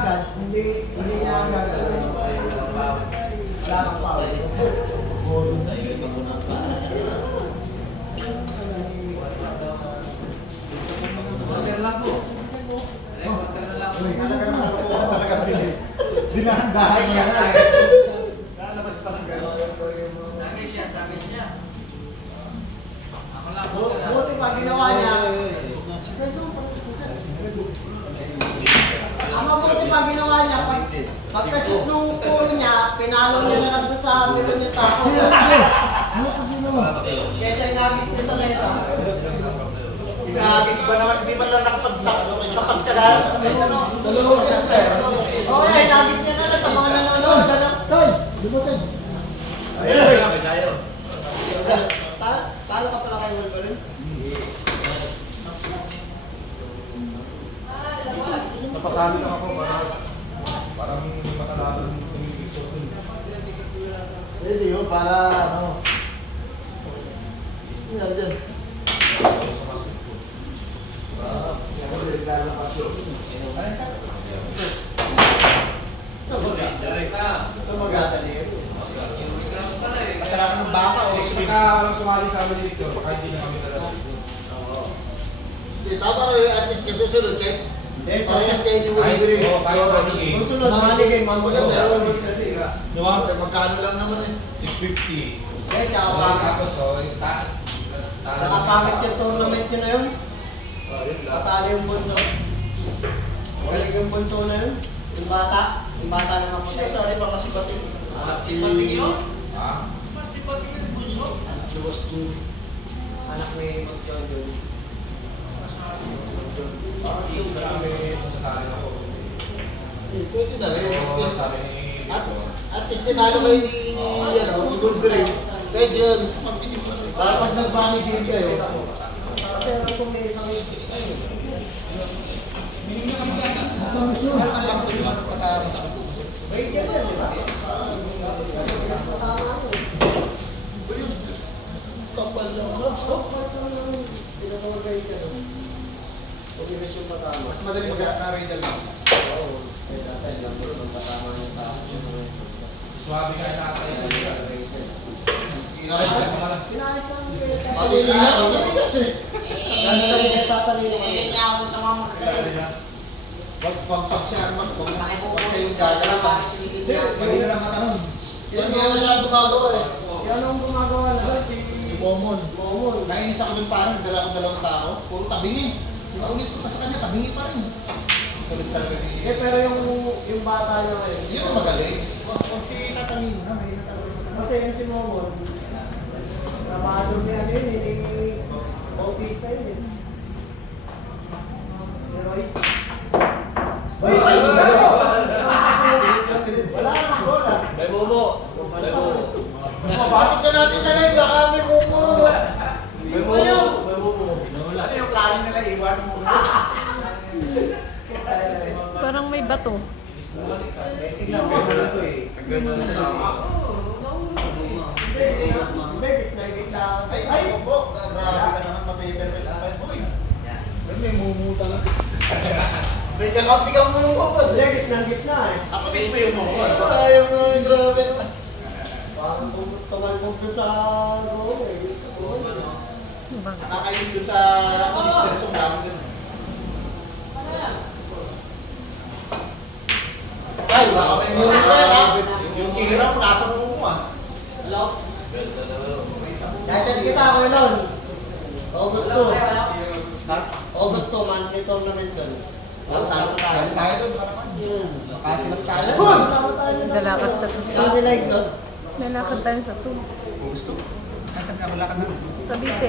agad. Hindi niya agad. Wala kang power. Water lang po. Water na lang po. Talaga pili. Dinahandahan niya na eh. Lalabas pa lang gano'n. Dami siya. Ako lang po. Buti pa ginawa niya. Ang mabuti pa ginawa niya, pagka-shoot nung pulo niya, pinalo niya na lang doon sa milo niya tapos. Kesa inagis niya sa mesa. Inagis ba naman? Hindi ba lang nakapagtsagaan? Dalawang beses na. Oo, inagis niya na lang sa mga nanonood. Tay! Lumutid! Talo ka pala kay Wolverine? Napasali lang ako parang makalalo ng tumigil. Hindi yun, para ano. Hindi na dyan. Ito magatan niyo. Kasalanan ng baka o baka walang sumali sa amin dito, baka hindi na kami talaga. Hindi, tama rin at least yung susunod, Chet. Hindi, Parehas kayo ni Wolverine. Oo, tayo Wolverine. Kung sunod, maligay, maganda yun. Diba? Magkano lang naman eh. 650. Eh, tsaka pangit. Tapos, Nakapangit yung tournament yun na yun. Kasali yung bunso. Galing yung bunso na yun. Yung bata. Yung bata na maputi. Kasali pa kasi pati. Pating yun? Ha? Mas pating yung bunso. At luwas to. Anak ni Mag John yun. Parang yung kami masasali ako. Pwede na rin. At least, Sabi ni at least tinalo kayo ni Wolverine. Pwede yun. Para pag nag-bunny game kayo. Pero kung may isang Parang alam ko yung ano kasama sa akin. may yan yan, di ba? Kapal lang. Pinag-organize ka. Pag-inis yung patama. Mas madali mag-arrange lang. Oo. Kaya dati lang po yung patama ng tao. Swabe ka na tayo. Pinalis ko lang yung Malilihan ang kamigas eh. Ano lang yung tatalino ko? Niya ako sa mga magkakalit. Pag siya naman, pag Nakipupo siya yung yung gagawin, parang sinigil niya. pwede na naman ano. Yan hindi naman siya gumagawa eh. Si ano ang gumagawa na doon? Si Momon. Momon. Nainis ako dun parang, dala ko dalawang tao, puro tabingi. Naulit ko pa sa kanya, tabingi pa rin. Kulit talaga ni... Eh pero yung bata niya ngayon. Yun ang magaling. Huwag si tatanino na, may natanong. Kasi yung si Momon. Trabaho niya yun eh. Bautista yun eh. Roy. Uy! Uy! Wala namang bola. May bobo. May bobo. Mapasok na natin sa live, baka may buko. May bobo. May bobo. Ano yung plano nila, iwan mo. Parang may bato. Basic lang, gano'n lang to eh. Gano'n na sa Basic lang. Ay, po, grabe ka naman, ma-paper ka lang. Boy, may mumuta lang. Medyo kapigang mo yung bukas. Gitna eh. Ako mismo yung mumuta. Ayaw na yung grabe naman. Parang tumalbog dun sa goal eh. Sa goal. Bang. Nakakainis dun sa distance yung dami dun. Ay, baka may mumuta ha. Yung tira mo, nasa mo mo ah. Hello? Chat kita ako nun. Augusto. Augusto, monthly tournament dun. Sama-sama tayo. Tayo dun, parang kasi lang tayo. Sama tayo dun. Lalakad sa Kasi like dun. Lalakad tayo sa to. Gusto. Nasaan ka, wala ka na. Cavite.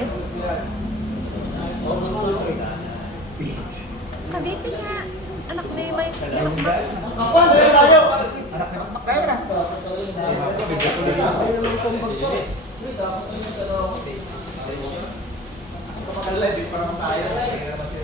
Augusto. Cavite nga. Anak ni may Kapal, meron tayo. Anak ni Makmak tayo na. Ay naman kong bagso. Uy, dapat yung dalawa ko. Kapag hindi pa naman tayo. Kaya naman si